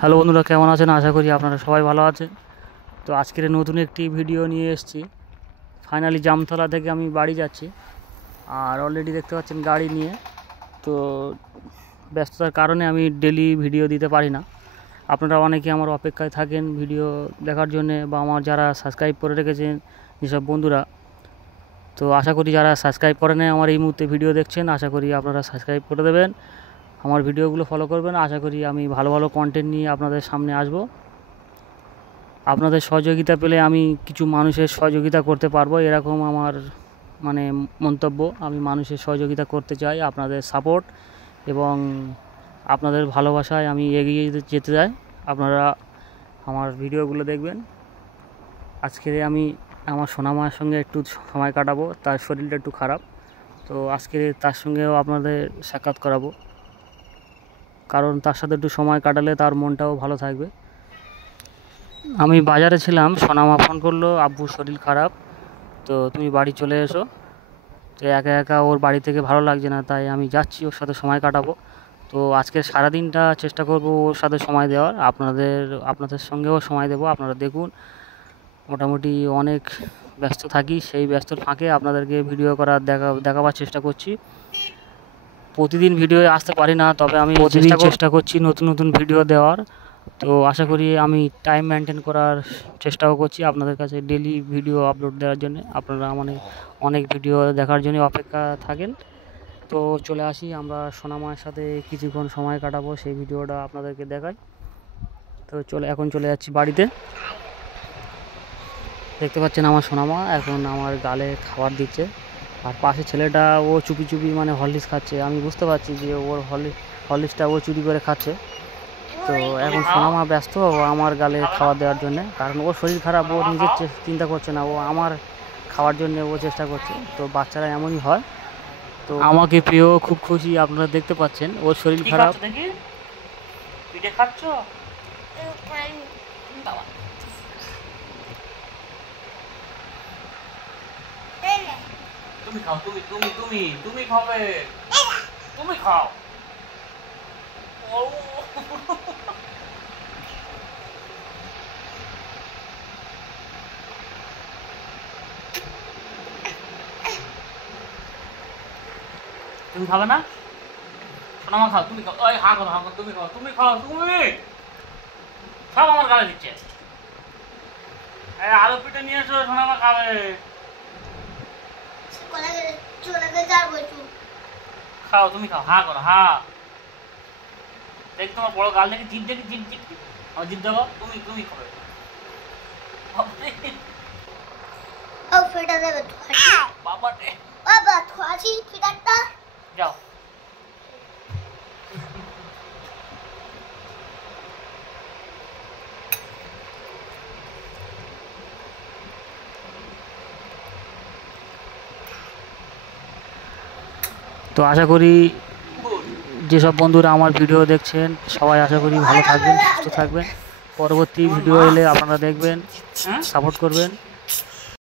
Hello বন্ধুরা, কেমন আছেন? আশা করি আপনারা সবাই ভালো আছেন। তো আজকের নতুন একটি ভিডিও নিয়ে এসেছি। ফাইনালি জামতলা থেকে আমি বাড়ি যাচ্ছি, আর অলরেডি দেখতে পাচ্ছেন গাড়ি নিয়ে। তো ব্যস্ততার কারণে আমি ডেলি ভিডিও দিতে পারি না। আপনারা অনেকে আমার অপেক্ষায় থাকেন ভিডিও দেখার জন্যে, বা আমার যারা সাবস্ক্রাইব করে রেখেছেন যেসব বন্ধুরা। তো আশা করি যারা সাবস্ক্রাইব করে নেয় আমার এই মুহূর্তে ভিডিও দেখছেন, আশা করি আপনারা সাবস্ক্রাইব করে দেবেন, আমার ভিডিওগুলো ফলো করবেন। আশা করি আমি ভালো ভালো কন্টেন্ট নিয়ে আপনাদের সামনে আসব। আপনাদের সহযোগিতা পেলে আমি কিছু মানুষের সহযোগিতা করতে পারবো, এরকম আমার মন্তব্য। আমি মানুষের সহযোগিতা করতে চাই, আপনাদের সাপোর্ট এবং আপনাদের ভালোবাসায় আমি এগিয়ে যেতে চাই। আপনারা আমার ভিডিওগুলো দেখবেন। আজকে আমি আমার সোনামার সঙ্গে একটু সময় কাটাবো, তার শরীরটা একটু খারাপ। তো আজকে তার সঙ্গেও আপনাদের সাক্ষাৎ করাবো, কারণ তার সাথে একটু সময় কাটালে তার মনটাও ভালো থাকবে। আমি বাজারে ছিলাম, সোনামা ফোন করলো, আব্বুর শরীর খারাপ, তো তুমি বাড়ি চলে এসো। তো একা একা ওর বাড়ি থেকে ভালো লাগছে না, তাই আমি যাচ্ছি, ওর সাথে সময় কাটাবো। তো আজকে সারাদিনটা চেষ্টা করব ওর সাথে সময় দেওয়ার, আপনাদের সঙ্গেও সময় দেবো। আপনারা দেখুন, মোটামুটি অনেক ব্যস্ত থাকি, সেই ব্যস্তর ফাঁকে আপনাদেরকে ভিডিও করার দেখাবার চেষ্টা করছি। প্রতিদিন ভিডিও আসতে পারি না, তবে আমি চেষ্টা করছি নতুন নতুন ভিডিও দেওয়ার। তো আশা করি আমি টাইম মেনটেন করার চেষ্টাও করছি আপনাদের কাছে ডেলি ভিডিও আপলোড দেওয়ার জন্য। আপনারা অনেক ভিডিও দেখার জন্য অপেক্ষা থাকেন। তো চলে আসি, আমরা সোনামার সাথে কিছুক্ষণ সময় কাটাবো, সেই ভিডিওটা আপনাদেরকে দেখাই। তো এখন চলে যাচ্ছি বাড়িতে। দেখতে পাচ্ছেন আমার সোনামা এখন আমার গালে খাবার দিচ্ছে, আর পাশে ছেলেটা ও চুপি চুপি হরলিক্স খাচ্ছে। আমি বুঝতে পারছি যে ওর হরলিক্সটা ও চুরি করে খাচ্ছে। তো এখন সোনামা ব্যস্ত আমার গালে খাবার দেওয়ার জন্য, কারণ ওর শরীর খারাপ, ও নিজের চিন্তা করছে না, ও আমার খাওয়ার জন্য ও চেষ্টা করছে। তো বাচ্চারা এমনই হয়। তো আমাকে পেয়েও খুব খুশি, আপনারা দেখতে পাচ্ছেন ওর শরীর খারাপ। তুমি খাও, তুমি তুমি তুমি তুমি খাবে, তুমি খাও। তুমি খাবে না? সোনামা খাও, তুমি খাও। ওই হা করো, তুমি খাও, তুমি খাও, তুমি সব আমার গালে দিচ্ছে। আলু পিঠে নিয়ে এসো, সোনামা খাবে। খাও, তুমি খাও, হা করো, হা। দেখ তোমার বড় গাল দেখি, জিভ দেখি, জিভ জিভ আমার জিভ দেখো। তুমি তুমি খাবে। বাবা রে, যাও। তো আশা করি যেসব বন্ধুরা আমার ভিডিও দেখছেন সবাই আশা করি ভালো থাকবেন, সুস্থ থাকবেন। পরবর্তী ভিডিও এলে আপনারা দেখবেন, সাপোর্ট করবেন।